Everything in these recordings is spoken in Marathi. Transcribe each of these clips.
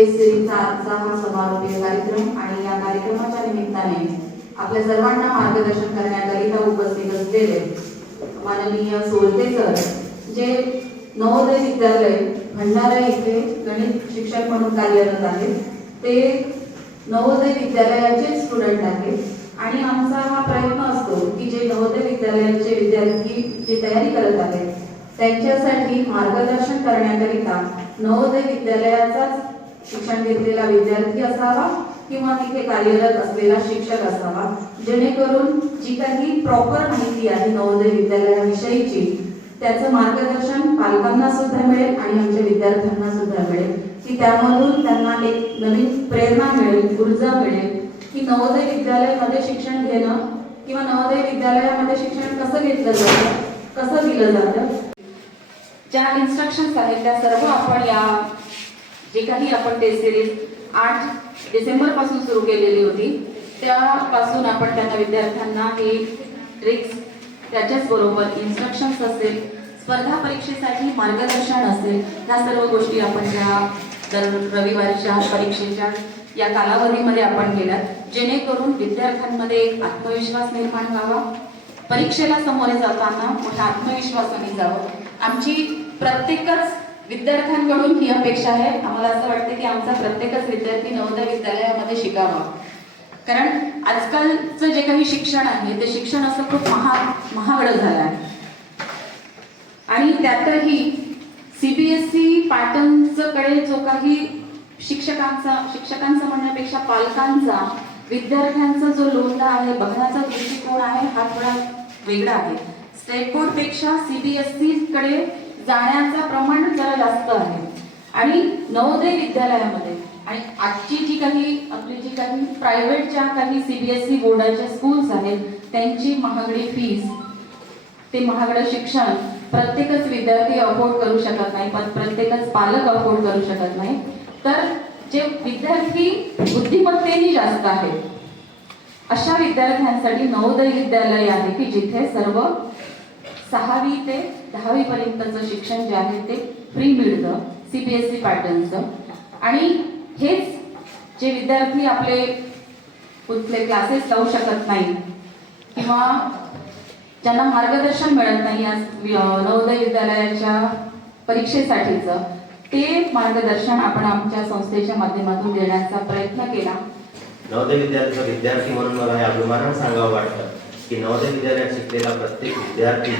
आजचा हा समारोपीय कार्यक्रम आणि या कार्यक्रमाच्या निमित्ताने आपल्या सर्वांना मार्गदर्शन करण्याकरिता उपस्थित असलेले माननीय सोलते सर जे नवोदय विद्यालय भंडारा इथे गणित शिक्षक म्हणून कार्यरत आहेत ते नवोदय विद्यालयाचे स्टुडंट आहेत आणि आमचा हा प्रयत्न असतो की जे नवोदय विद्यालयाचे विद्यार्थी जे तयारी करत आहेत त्यांच्यासाठी मार्गदर्शन करण्याकरिता नवोदय विद्यालयाचाच शिक्षण घेतलेला विद्यार्थी असावा किंवा तिथे कार्यरत असलेला शिक्षक असावा. जेणेकरून जी काही प्रॉपर माहिती आहे नवोदय विद्यालयाविषयीची त्याचं मार्गदर्शन पालकांना सुद्धा मिळेल आणि आमच्या विद्यार्थ्यांना सुद्धा मिळेल. की त्यामधून त्यांना एक नवीन प्रेरणा मिळेल ऊर्जा मिळेल की नवोदय विद्यालयामध्ये शिक्षण घेणं किंवा नवोदय विद्यालयामध्ये शिक्षण कसं घेतलं जातं कसं दिलं जातं. ज्या इन्स्ट्रक्शन्स आहेत त्या सर्व आपण या जे काही आपण टेस्ट सिरीज आठ डिसेंबरपासून सुरू केलेली होती. त्यापासून आपण त्यांना विद्यार्थ्यांना हे ट्रिक्स त्याच्याच बरोबर इन्स्ट्रक्शन्स असेल स्पर्धा परीक्षेसाठी मार्गदर्शन असेल ह्या सर्व गोष्टी आपण या दर रविवारीच्या परीक्षेच्या या कालावधीमध्ये आपण केल्यात. जेणेकरून विद्यार्थ्यांमध्ये एक आत्मविश्वास निर्माण व्हावा. परीक्षेला सामोरे जाताना मोठ्या आत्मविश्वासाने जावं. आमची प्रत्येकच विद्यार्थ्यांकडून ही अपेक्षा आहे. आम्हाला असं वाटतं की आमचा प्रत्येकच विद्यार्थी नवोदय विद्यालयामध्ये शिकावा. कारण आजकालचं जे काही शिक्षण आहे ते शिक्षण असं खूप महाग महागडं झालं आहे. आणि त्यातही सीबीएसई पॅटर्नचं कडे जो काही शिक्षकांचा शिक्षकांचा म्हणण्यापेक्षा पालकांचा विद्यार्थ्यांचा जो लोंढा आहे बघण्याचा दृष्टिकोन आहे हा थोडा वेगळा आहे. स्टेट बी एस सीबीएसई कडे जाण्याचं प्रमाण जरा जास्त आहे. आणि नवोदय विद्यालयामध्ये आणि आजची जी काही आपली जी काही प्रायव्हेटच्या काही सी बी एस ई बोर्डाच्या स्कूल्स आहेत त्यांची महागडी फीस ते महागडं शिक्षण प्रत्येकच विद्यार्थी अफोर्ड करू शकत नाही पण प्रत्येकच पालक अफोर्ड करू शकत नाही. तर जे विद्यार्थी बुद्धिमत्तेने जास्त आहेत अशा विद्यार्थ्यांसाठी नवोदय विद्यालय आहे की जिथे सर्व सहावी ते दहावी पर्यंतचं शिक्षण जे आहे ते फ्री मिळतं सी बी एस सी पॅटर्नचं आणि हेच जे विद्यार्थी आपले कुठले क्लासेस लावू शकत नाही किंवा ज्यांना मार्गदर्शन मिळत नाही या नवोदय विद्यालयाच्या परीक्षेसाठीचं ते मार्गदर्शन आपण आमच्या संस्थेच्या माध्यमातून देण्याचा प्रयत्न केला. नवोदय विद्यालयाचा विद्यार्थी म्हणून मला अभिमानानं सांगावं वाटतं की नवोदय विद्यालयात शिकलेला प्रत्येक विद्यार्थी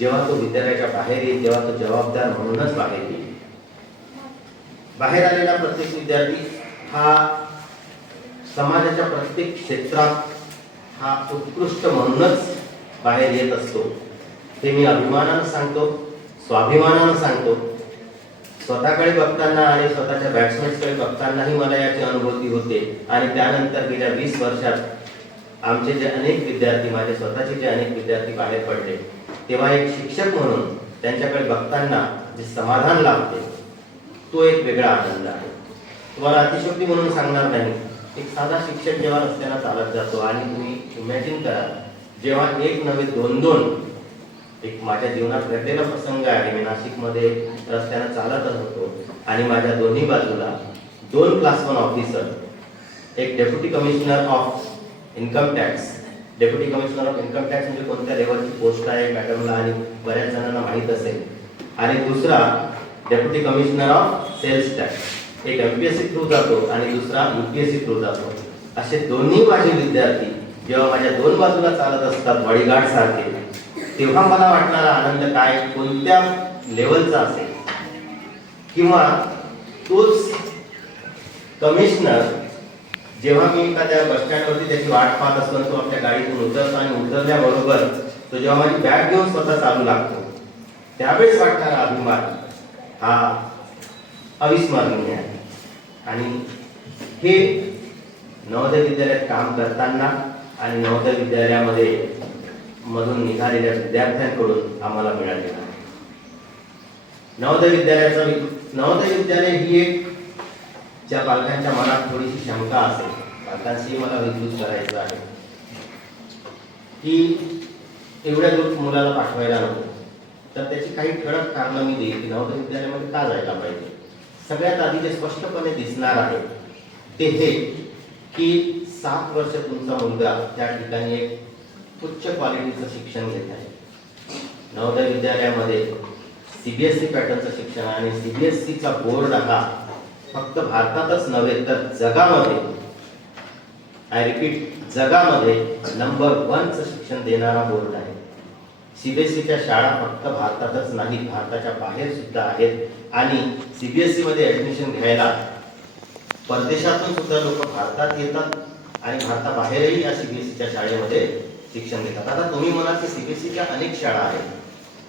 जेव्हा तो विद्यालयाच्या बाहेर येईल तेव्हा तो जबाबदार म्हणूनच बाहेर येईल. बाहेर आलेला प्रत्येक विद्यार्थी हा समाजाच्या प्रत्येक क्षेत्रात हा उत्कृष्ट म्हणूनच बाहेर येत असतो. हे मी अभिमानानं सांगतो स्वाभिमानानं सांगतो. स्वतःकडे बघताना आणि स्वतःच्या बॅट्समॅन्सकडे बघतानाही मला याची अनुभूती होते. आणि त्यानंतर गेल्या वीस वर्षात आमचे जे अनेक विद्यार्थी माझे स्वतःचे जे अनेक विद्यार्थी बाहेर पडले तेव्हा एक शिक्षक म्हणून त्यांच्याकडे बघताना जे समाधान लाभते तो एक वेगळा आनंद आहे. तुम्हाला अतिशयोक्ती म्हणून सांगणार नाही. एक साधा शिक्षक जेव्हा रस्त्याला चालत जातो आणि तुम्ही इमॅजिन करा जेव्हा एक नव्हे दोन दोन एक माझ्या जीवनात घडलेला प्रसंग आहे. मी नाशिकमध्ये रस्त्यानं चालतच होतो आणि माझ्या दोन्ही बाजूला दोन क्लास वन ऑफिसर एक deputy commissioner of income tax deputy commissioner of income tax म्हणजे कोणत्या लेवलची पोस्ट आहे मॅडमला आणि बऱ्याच जणांना माहीत असेल. आणि दुसरा deputy commissioner of sales tax एक M P S C through जातो आणि दुसरा U P S C through जातो. असे दोन्ही माझे विद्यार्थी जेव्हा माझ्या दोन बाजूला चालत असतात बॉडीगार्ड सारखे तेव्हा मला वाटणारा आनंद काय? कोणत्या लेवलचा असेल? किंवा तोच कमिशनर जेव्हा मी एखाद्या बस स्टँडवरती त्याची वाट पाहत असतो तो आपल्या गाडीतून उतरतो आणि उतरल्याबरोबर तो जेव्हा माझी बॅग घेऊन स्वतः चालू लागतो त्यावेळेस वाटणारा अभिमान हा अविस्मरणीय आहे. आणि हे नवोदय विद्यालयात काम करताना आणि नवोदय विद्यालयामध्ये मधून निघालेल्या विद्यार्थ्यांकडून आम्हाला मिळालेलं आहे. नवोदय विद्यालयाचा नवोदय विद्यालय ही एक ज्या पालकांच्या मनात थोडीशी शंका असेल पालकांशी मला विद्युत करायचं आहे. की एवढ्या दूर मुलाला पाठवायला नको तर त्याची काही ठळक कारणं मी देईल की नवोदय विद्यालयामध्ये का जायला पाहिजे? सगळ्यात आधी जे स्पष्टपणे दिसणार आहे ते हे की सात वर्ष तुमचा मुलगा त्या ठिकाणी एक उच्च क्वालिटीचं शिक्षण घेत आहे. नवोदय विद्यालयामध्ये सीबीएसई पॅटर्नचं शिक्षण आणि सीबीएसईचा बोर्ड हा फक्त भारतातच नव्हे तर जगामध्ये आय रिपीट जगामध्ये नंबर वनचं शिक्षण देणारा बोर्ड आहे. सीबीएसईच्या शाळा फक्त भारतातच नाही भारताच्या बाहेर सुद्धा आहेत. आणि सीबीएसई मध्ये ऍडमिशन घ्यायला परदेशातून सुद्धा लोक भारतात येतात आणि भारताबाहेरही या सीबीएसईच्या शाळेमध्ये शिक्षण घेतात. आता तुम्ही म्हणाल की सीबीएसईच्या अनेक शाळा आहेत.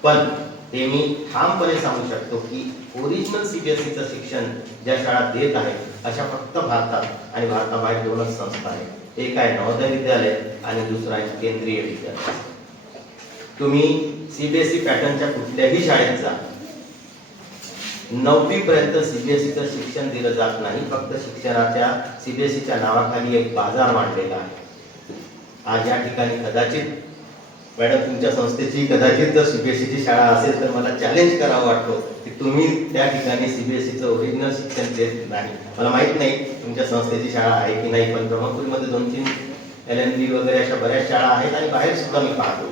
पण ते मी ठामपणे सांगू शकतो की ओरिजिनल सीबीएसईचं शिक्षण ज्या शाळा देत आहेत अशा फक्त भारतात आणि भारताबाहेर दोनच संस्था आहेत. एक आहे नवोदय विद्यालय आणि दुसरं आहे केंद्रीय विद्यालय. तुम्ही सीबीएसई पॅटर्नच्या कुठल्याही शाळेत जा. नववी पर्यंत सीबीएसईचं शिक्षण दिलं जात नाही फक्त शिक्षणाच्या सीबीएसईच्या नावाखाली एक बाजार मांडलेला आहे. आज या ठिकाणी कदाचित मॅडम तुमच्या संस्थेची कदाचित जर सी बी एस सीची शाळा असेल तर मला चॅलेंज करावं वाटतो की तुम्ही त्या ठिकाणी सी बी एस सीचं ओरिजिनल शिक्षण देत नाही. मला माहीत नाही तुमच्या संस्थेची शाळा आहे की नाही पण ब्रह्मपूरमध्ये दोन तीन एल एन बी वगैरे अशा बऱ्याच शाळा आहेत आणि बाहेर सुद्धा मी पाहतो.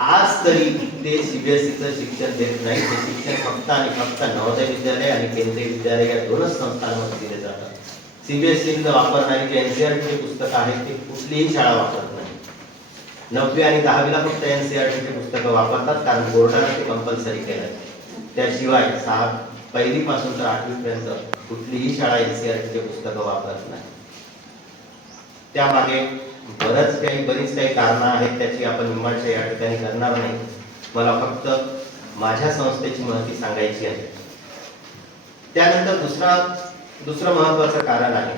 आज तरी ते सीबीएसईचं शिक्षण देत नाही. ते शिक्षण फक्त आणि फक्त नवोदय विद्यालय आणि केंद्रीय विद्यालय या दोनच संस्थांमध्ये दिले जातात. सी बी एस सीनं वापरणारी जे एनसीआरटीचे पुस्तकं आहेत ते कुठलीही शाळा वापरत नाही. नववी आणि दहावीला फक्त एनसीआरटीचे पुस्तकं वापरतात कारण बोर्डाला ते कंपल्सरी केलं आहे त्याशिवाय सहा पहिलीपासून तर आठवीपर्यंत कुठलीही शाळा एनसीआरटीचे पुस्तकं वापरत नाही. त्यामागे बरंच काही बरीच काही कारणं आहेत त्याची आपण मीमांसा या ठिकाणी करणार नाही. मला फक्त माझ्या संस्थेची माहिती सांगायची आहे. त्यानंतर दुसरा दुसरं महत्वाचं कारण आहे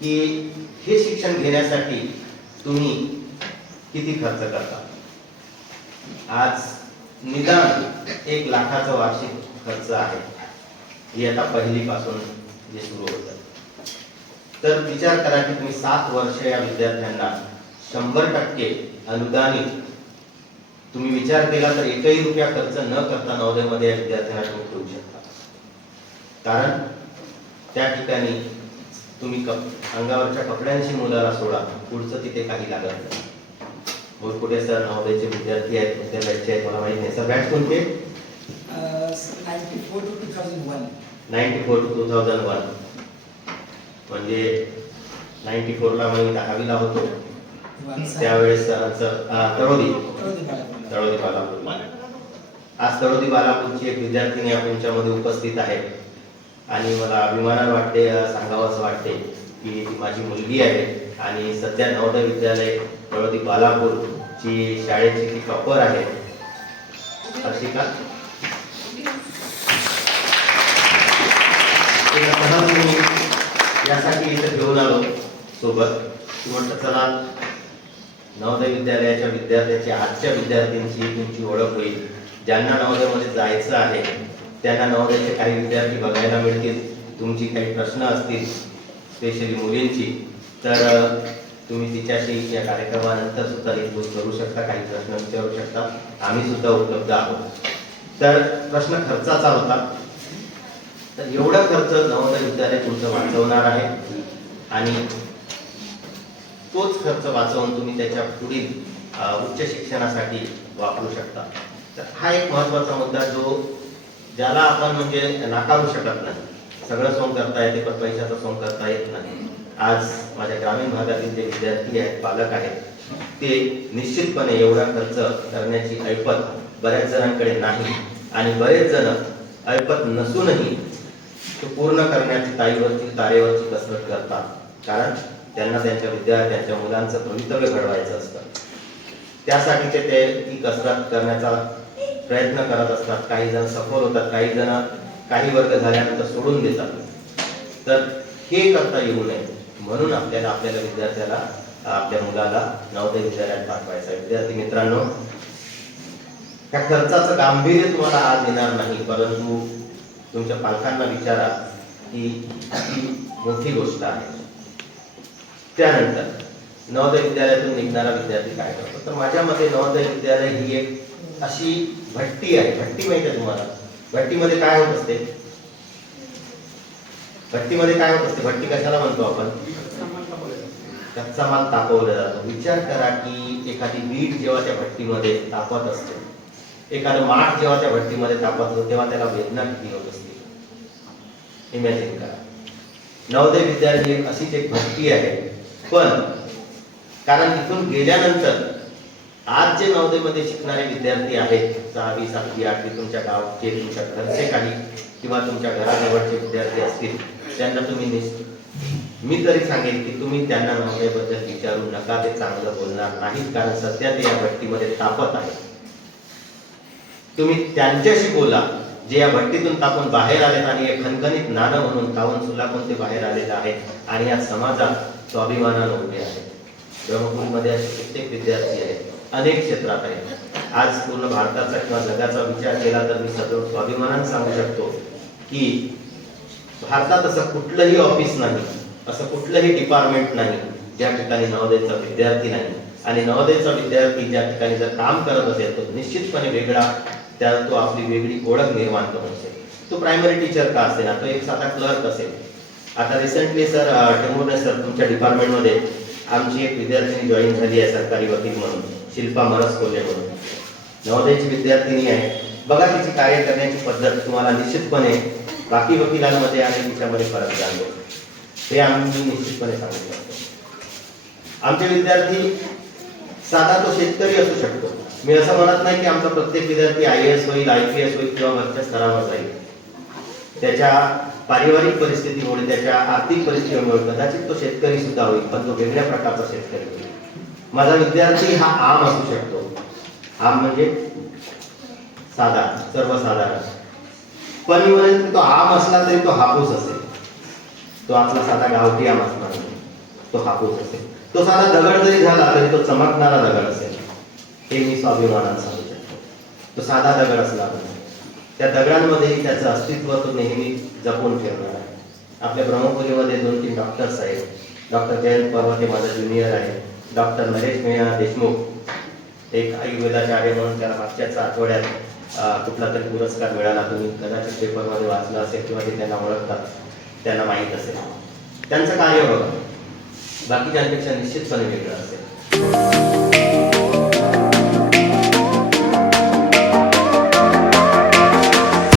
की हे शिक्षण घेण्यासाठी तुम्ही किती खर्च करता? आज निदान एक लाखाचा वार्षिक खर्च आहे. ही आता पहिलीपासून जे सुरू होतं. तर विचार करा की तुम्ही सात वर्ष या विद्यार्थ्यांना शंभर टक्के अनुदानित तुम्ही विचार केला तर एकही रुपया खर्च न करता नवोदयमध्ये या विद्यार्थ्यांना तुम्ही ठेवू शकता. कारण त्या ठिकाणी तुम्ही कप अंगावरच्या कपड्यांशी मुलाला सोडा पुढचं तिथे काही लागत नाही. मोरकुटे सर नवोदयचे विद्यार्थी आहेत कोणत्या बॅचचे आहेत मला माहीत नाही. सर बॅच कोणते ninety four two two thousand one ninety four two two thousand one म्हणजे नाईन्टी फोरला मी दहावीला होतो. त्यावेळेस सरांचं तळोदी तळोदी बालापूर आज तळोदी बालापूरची एक विद्यार्थिनी आपणच्यामध्ये उपस्थित आहे. आणि मला अभिमानानं वाटते सांगावं असं वाटते की ती माझी मुलगी आहे आणि सध्या नवोदय विद्यालय तळोदी ती शाळेची ती टॉपर आहे. हर्षिका सहज मी यासाठी इथं घेऊन आलो सोबत. की म्हटलं चला नवोदय विद्यालयाच्या विद्यार्थ्याची आजच्या विद्यार्थ्यांची तुमची ओळख होईल. ज्यांना नवोदयमध्ये जायचं आहे त्यांना नवोदयचे काही विद्यार्थी बघायला मिळतील. तुमची काही प्रश्न असतील स्पेशली मुलींची. तर तुम्ही तिच्याशी या कार्यक्रमानंतर सुद्धा रिपोज करू शकता काही प्रश्न विचारू शकता. आम्ही सुद्धा उपलब्ध आहोत. तर प्रश्न खर्चाचा होता. तर एवढा खर्च नवोदय विद्यालय तुमचं वाचवणार आहे. आणि तोच खर्च वाचवून तुम्ही त्याच्या पुढील उच्च शिक्षणासाठी वापरू शकता. तर हा एक महत्त्वाचा मुद्दा जो ज्याला आपण म्हणजे नाकारू शकत नाही. सगळं सोंग करता येते पण पैशाचा सोंग करता येत नाही. आज माझ्या ग्रामीण भागातील जे विद्यार्थी आहेत पालक आहेत ते निश्चितपणे एवढा खर्च करण्याची ऐपत बऱ्याच जणांकडे नाही आणि बरेच जण ऐपत नसूनही तो पूर्ण करण्याची ताईवरची तारेवरची कसरत करतात. कारण त्यांना त्यांच्या विद्यार्थ्यांच्या मुलांचं भवितव्य घडवायचं असतं. त्यासाठी ते ते ती कसरत करण्याचा प्रयत्न करत असतात. काही जण सफल होतात काही जण काही वर्ग झाल्यानंतर सोडून देतात. तर हे करता येऊ नये. म्हणून आपल्याला आपल्याला विद्यार्थ्याला आपल्या मुलाला नवोदय विद्यालयात पाठवायचं विद्यार्थी मित्रांनो त्या खर्चाचं गांभीर्य तुम्हाला आज येणार नाही परंतु तुमच्या पालकांना विचारा की ही मोठी गोष्ट आहे. त्यानंतर नवोदय विद्यालयातून निघणारा विद्यार्थी काय करतो? तर माझ्या मते नवोदय विद्यालय ही एक अशी भट्टी आहे. भट्टी माहिती आहे तुम्हाला? भट्टीमध्ये काय होत असते? भट्टीमध्ये काय होत असते? भट्टी कशाला म्हणतो आपण? कच्चा माल तापवला. जातो विचार करा की एखादी वीट जेव्हा त्या भट्टीमध्ये तापत असते एखादं माठ जेव्हा त्या भट्टीमध्ये तापत असतो तेव्हा त्याला वेदना किती होत असते? इमॅजिन करा. नवोदय विद्यार्थी अशीच एक भट्टी आहे. पण कारण तिथून गेल्यानंतर आज जे नवोदयमध्ये शिकणारे विद्यार्थी आहेत सहावी सातवी आठवी तुमच्या गावचे तुमच्या घरचे काही किंवा तुमच्या घराजवळचे विद्यार्थी असतील त्यांना तुम्ही निश्चित मी तरी सांगेन की तुम्ही त्यांना नवोदयबद्दल विचारू नका ते चांगलं बोलणार नाहीत कारण सध्या ते या भट्टीमध्ये तापत आहे तुम्ही त्यांच्याशी बोला जे या भट्टीतून तापून बाहेर आलेत आणि एक खनखनीत नाणं म्हणून तावून सुलाखून ते बाहेर आलेले आहेत आणि या समाजात स्वाभिमानानं उभे आहेत. ब्रह्मपूरमध्ये असे कित्येक विद्यार्थी आहेत अनेक क्षेत्रात आहेत. आज पूर्ण भारताचा किंवा जगाचा विचार केला तर मी सगळं स्वाभिमानानं सांगू शकतो की भारतात असं कुठलंही ऑफिस नाही असं कुठलंही डिपार्टमेंट नाही ज्या ठिकाणी नवोदयचा विद्यार्थी नाही. आणि नवोदयचा विद्यार्थी ज्या ठिकाणी जर काम करत असेल तो निश्चितपणे वेगळा त्या तो आपली वेगळी ओळख निर्माण करून असेल तो प्रायमरी टीचर का असेल? ना तो एक साधा क्लर्क असेल. आता रिसेंटली सर टेंबुर्णे सर तुमच्या डिपार्टमेंटमध्ये आमची एक विद्यार्थिनी जॉईन झाली आहे सरकारी वकील म्हणून शिल्पा मरस कोले म्हणून. नवोदयची विद्यार्थिनी आहे. बघा तिची कार्य करण्याची पद्धत तुम्हाला निश्चितपणे बाकी वकिलांमध्ये आणि तिच्यामध्ये फरक जाणवेल हे आम्ही निश्चितपणे सांगू शकतो. आमचे विद्यार्थी साधा तो शेतकरी असू शकतो. मी असं म्हणत नाही की आमचा प्रत्येक विद्यार्थी आय एस होईल आय पी एस होईल किंवा वरच्या स्तरावर जाईल. त्याच्या पारिवारिक परिस्थितीमुळे त्याच्या आर्थिक परिस्थितीमुळे कदाचित तो शेतकरी सुद्धा होईल पण तो वेगळ्या प्रकारचा शेतकरी होईल. माझा विद्यार्थी हा आम असू शकतो. आम म्हणजे साधा सर्वसाधारण. पण तो आम असला तरी तो हापूस असेल. तो आपला साधा गावठी आम असणार नाही. तो हापूस असेल. तो साधा दगड जरी झाला तरी तो चमकणारा दगड असेल. हे मी स्वाभिमानात सांगू शकतो. तो साधा दगड असला त्या दगडांमध्येही त्याचं अस्तित्व तो नेहमी जपून ठेवणार आहे. आपल्या ब्रह्मपुरीमध्ये दोन तीन डॉक्टर्स आहेत. डॉक्टर जयंत पवार हे माझा ज्युनियर आहे. डॉक्टर नरेश मेहरा देशमुख. एक आयुर्वेदाचार्य आहे म्हणून त्याला मागच्याच आठवड्यात कुठला तरी पुरस्कार मिळाला तुम्ही कदाचित पेपरमध्ये वाचलं असेल किंवा ते त्यांना ओळखतात त्यांना माहीत असेल. त्यांचं कार्य बघा. बाकीच्यांपेक्षा निश्चितपणे वेगळं असेल.